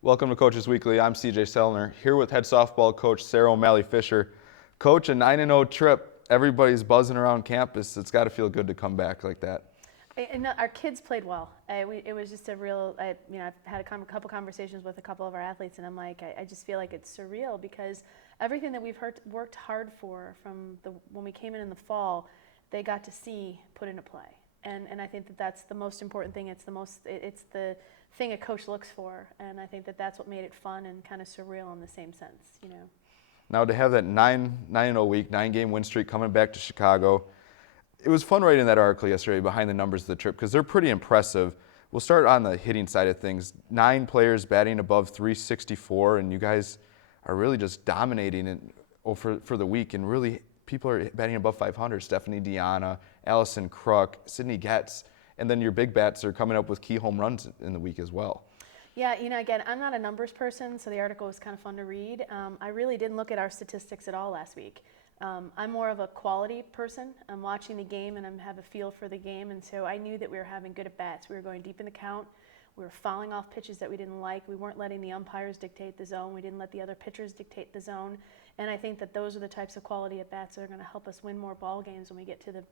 Welcome to Coaches Weekly. I'm CJ Sellner, here with head softball coach Sarah O'Malley Fisher. Coach, a 9-0 trip. Everybody's buzzing around campus. It's got to feel good to come back like that. And our kids played well. It was just a real, I've had a couple conversations with a couple of our athletes, and I'm like, I just feel like it's surreal because everything that we've worked hard for when we came in the fall, they got to see put into play. And I think that that's the most important thing. It's the thing a coach looks for, and I think that that's what made it fun and kind of surreal in the same sense, you know. Now to have that 9-0 week, 9-game win streak coming back to Chicago, it was fun writing that article yesterday behind the numbers of the trip because they're pretty impressive. We'll start on the hitting side of things. 9 players batting above 364, and you guys are really just dominating it for the week, and really people are batting above 500. Stephanie Diana, Allison Kruk, Sydney Getz, and then your big bats are coming up with key home runs in the week as well. Yeah, again, I'm not a numbers person, so the article was kind of fun to read. I really didn't look at our statistics at all last week. I'm more of a quality person. I'm watching the game and I have a feel for the game, and so I knew that we were having good at-bats. We were going deep in the count. We were fouling off pitches that we didn't like. We weren't letting the umpires dictate the zone. We didn't let the other pitchers dictate the zone. And I think that those are the types of quality at-bats that are going to help us win more ball games when we get to the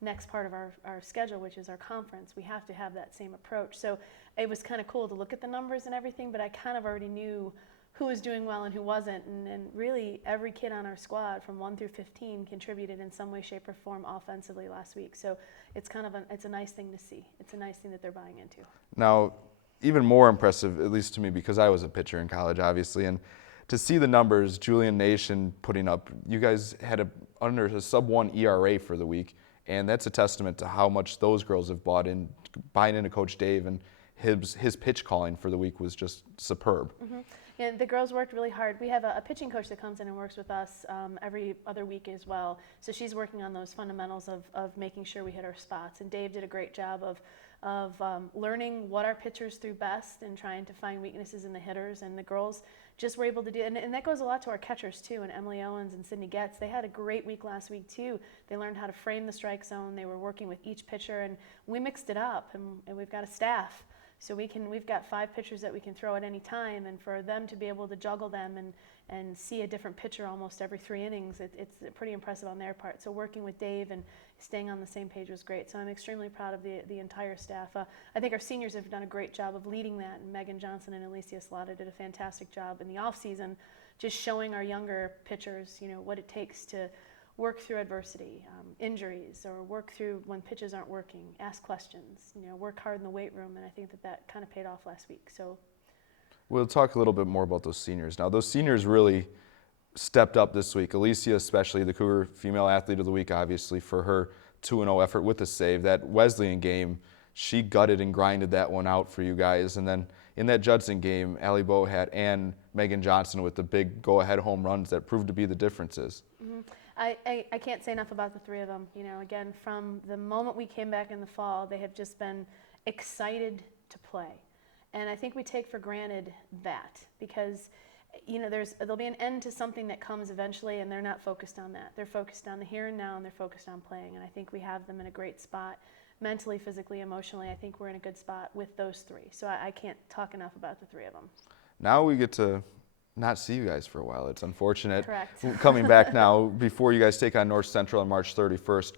next part of our schedule, which is our conference. We have to have that same approach. So it was kind of cool to look at the numbers and everything, but I kind of already knew who was doing well and who wasn't. And really every kid on our squad from 1 through 15 contributed in some way, shape, or form offensively last week. So it's kind of it's a nice thing to see. It's a nice thing that they're buying into. Now, even more impressive, at least to me, because I was a pitcher in college, obviously, and to see the numbers Julian Nation putting up, you guys had under a sub-1 ERA for the week, and that's a testament to how much those girls have buying into Coach Dave, and his pitch calling for the week was just superb. Mm-hmm. Yeah, the girls worked really hard. We have a pitching coach that comes in and works with us every other week as well. So she's working on those fundamentals of making sure we hit our spots. And Dave did a great job of learning what our pitchers threw best and trying to find weaknesses in the hitters. And the girls just were able to do it. And that goes a lot to our catchers too, and Emily Owens and Sydney Getz. They had a great week last week too. They learned how to frame the strike zone. They were working with each pitcher, and we mixed it up. And we've got a staff. So we've got 5 pitchers that we can throw at any time, and for them to be able to juggle them and see a different pitcher almost every 3 innings, it's pretty impressive on their part. So working with Dave and staying on the same page was great. So I'm extremely proud of the entire staff. I think our seniors have done a great job of leading that, and Megan Johnson and Alicia Slaughter did a fantastic job in the off season, just showing our younger pitchers, what it takes to work through adversity, injuries, or work through when pitches aren't working, ask questions, work hard in the weight room, and I think that kind of paid off last week. So we'll talk a little bit more about those seniors. Now, those seniors really stepped up this week. Alicia, especially, the Cougar Female Athlete of the Week, obviously, for her 2-0 effort with the save. That Wesleyan game, she gutted and grinded that one out for you guys. And then in that Judson game, Allie Bohat and Megan Johnson with the big go-ahead home runs that proved to be the differences. Mm-hmm. I can't say enough about the 3 of them. Again, from the moment we came back in the fall, they have just been excited to play. And I think we take for granted that because, there'll be an end to something that comes eventually, and they're not focused on that. They're focused on the here and now, and they're focused on playing. And I think we have them in a great spot mentally, physically, emotionally. I think we're in a good spot with those 3. So I can't talk enough about the 3 of them. Now we get to not see you guys for a while. It's unfortunate. Correct. Coming back now before you guys take on North Central on March 31st.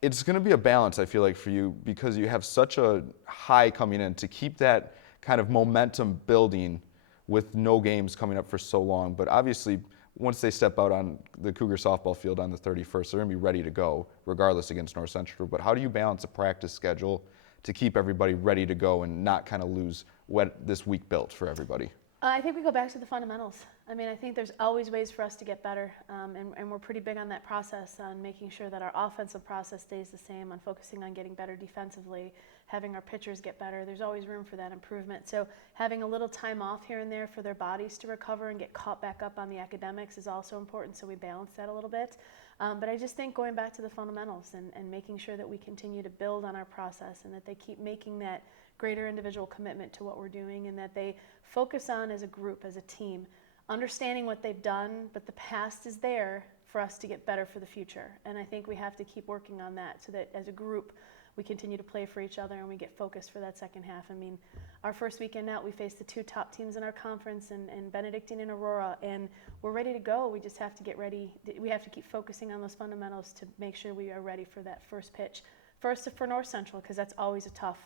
It's going to be a balance, I feel like, for you because you have such a high coming in to keep that kind of momentum building with no games coming up for so long. But obviously, once they step out on the Cougar softball field on the 31st, they're going to be ready to go, regardless against North Central. But how do you balance a practice schedule to keep everybody ready to go and not kind of lose what this week built for everybody? I think we go back to the fundamentals. I think there's always ways for us to get better, and we're pretty big on that process, on making sure that our offensive process stays the same, on focusing on getting better defensively, having our pitchers get better. There's always room for that improvement. So having a little time off here and there for their bodies to recover and get caught back up on the academics is also important, so we balance that a little bit. But I just think going back to the fundamentals and making sure that we continue to build on our process and that they keep making that greater individual commitment to what we're doing and that they focus on as a group, as a team, understanding what they've done, but the past is there for us to get better for the future. And I think we have to keep working on that so that as a group we continue to play for each other and we get focused for that second half. I mean, our first weekend out, we faced the 2 top teams in our conference, and Benedictine and Aurora, and we're ready to go. We just have to get ready. We have to keep focusing on those fundamentals to make sure we are ready for that first pitch. First for North Central, because that's always tough,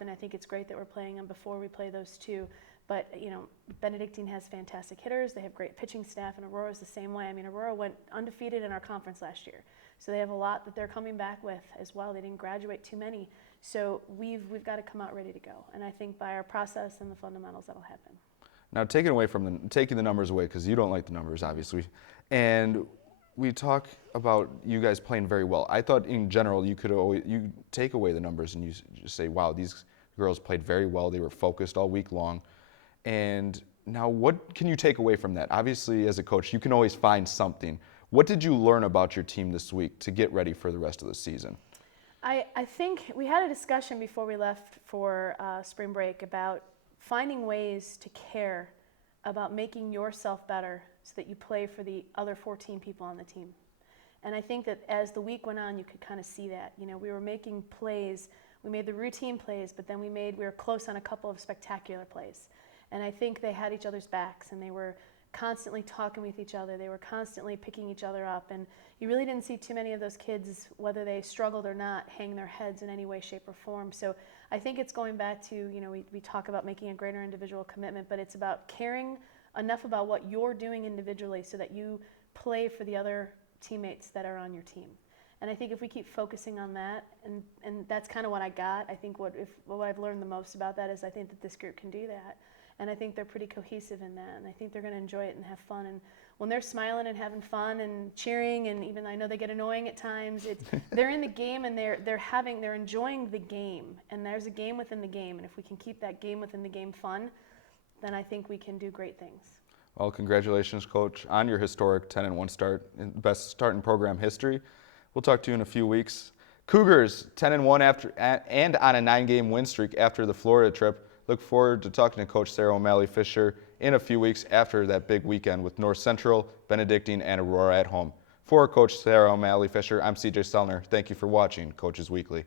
and I think it's great that we're playing them before we play those 2. But, you know, Benedictine has fantastic hitters. They have great pitching staff, and Aurora's the same way. I mean, Aurora went undefeated in our conference last year. So they have a lot that they're coming back with as well. They didn't graduate too many. So we've got to come out ready to go. And I think by our process and the fundamentals, that'll happen. Now, taking the numbers away, because you don't like the numbers, obviously, and we talk about you guys playing very well. I thought in general you take away the numbers and you just say, wow, these girls played very well. They were focused all week long. And now what can you take away from that? Obviously, as a coach, you can always find something. What did you learn about your team this week to get ready for the rest of the season? I think we had a discussion before we left for spring break about finding ways to care about making yourself better so that you play for the other 14 people on the team. And I think that as the week went on, you could kind of see that. You know, we were making plays. We made the routine plays, but then we were close on a couple of spectacular plays. And I think they had each other's backs, and they were constantly talking with each other. They were constantly picking each other up. And you really didn't see too many of those kids, whether they struggled or not, hang their heads in any way, shape, or form. So I think it's going back to, you know, we talk about making a greater individual commitment, but it's about caring enough about what you're doing individually so that you play for the other teammates that are on your team. And I think if we keep focusing on that, and that's kind of what I got, I think what I've learned the most about that is I think that this group can do that. And I think they're pretty cohesive in that, and I think they're going to enjoy it and have fun. And when they're smiling and having fun and cheering, and even I know they get annoying at times, they're in the game and they're enjoying the game. And there's a game within the game, and if we can keep that game within the game fun, then I think we can do great things. Well, congratulations, Coach, on your historic 10-1 start, best start in program history. We'll talk to you in a few weeks. Cougars 10-1 after and on a 9-game win streak after the Florida trip. Look forward to talking to Coach Sarah O'Malley Fisher in a few weeks after that big weekend with North Central, Benedictine, and Aurora at home. For Coach Sarah O'Malley Fisher, I'm CJ Sellner. Thank you for watching Coaches Weekly.